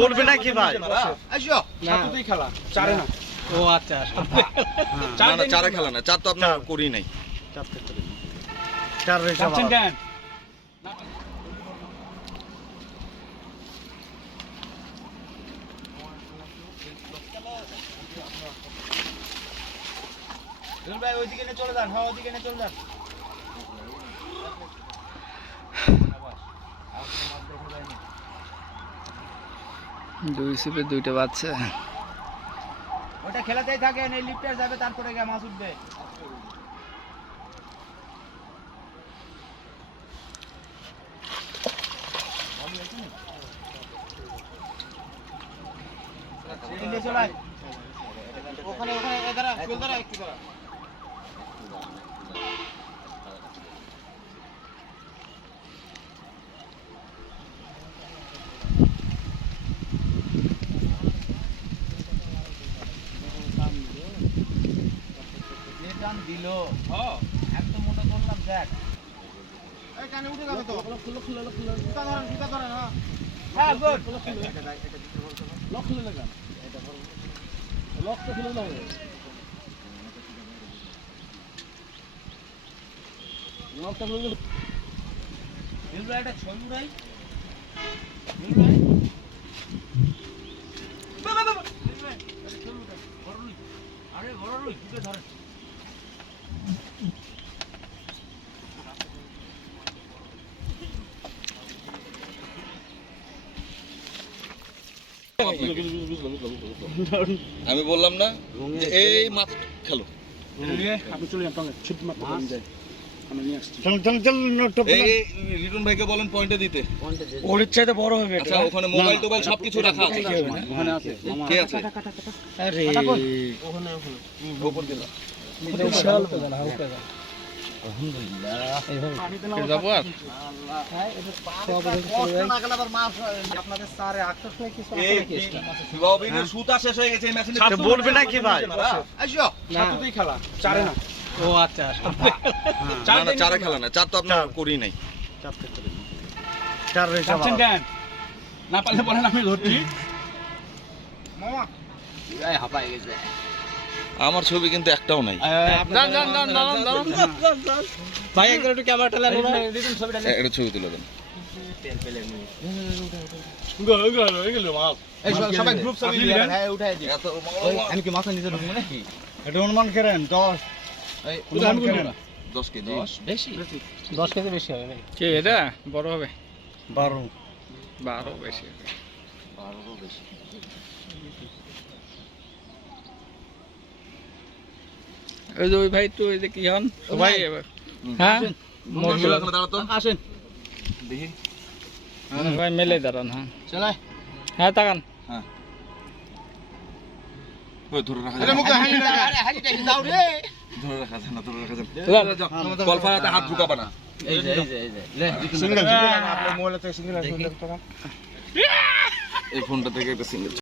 বলবে না কি ভাই? খেলা। চারে না। ও আচ্ছা না না খেলা না চার তো আপনার করি নাই। চার ভাই ওইদিকে চলে যান হ্যাঁ ওইদিকে চলে যান। দুই সিপে দুইটা বাচ্চা ওটা খেলাতেই থাকেন এই লিফটার যাবে তারপরে গিয়ে মাছ উঠবে। ওখানে ওখানে এ দাঁড়া চল দাঁড়া একটু দাঁড়া যে টান দিল। আমি তো মনে করলাম দেখ। লক তো। খুলে দাও লকটা খুলে দিলে একটা বড় রুই আরে বড় রুই তুই ধরে। আমি বললাম না যে এই মাছ খেলো। আচ্ছা ওখানে মোবাইল টোবাইল সবকিছু রাখা আছে। কে আছে? আরে। গোপন দিলাম বলবে না কি ভাই? খেলা। চারে না। ও আচ্ছা না না চারে খেলা না চার তো আপনার করি নাই। চার কেন না পারলে বলেন আমি ধরছি। আমার ছবি কিন্তু একটাও নাই। ভাই একবার একটু ক্যামেরাটা একটা ছবি তুলে দেন। সবাই গ্রুপ ছবি হ্যাঁ উঠাই দিই এত আমি নিচে ঢুকবো নাকি? এটা অনুমান করেন দশ। অনুমান করেন। 10 কেজি। দশ কেজি বেশি হবে কে এটা? বড় হবে? বারো। বারো বেশি হবে। ওই যে ওই ভাই তো ওই যে কি হন? সবাই। এবার। হ্যাঁ? আসেন। দেখি। ভাই মেলে দাঁড়ান হ্যাঁ। হ্যাঁ তাকান। ওই ধরে রাখা আরে যায় মুখে হানি লাগা আরে হানিটা দাও রে। ধরে রাখা যায় না ধরে রাখা যায় তুলান। কলফাতে হাত ঢুকাবা না। এই যে এই যে এই যে। লে সিঙ্গেল আপনার মোবাইলে তো সিঙ্গেল এই ফোনটা থেকে একটা সিঙ্গেল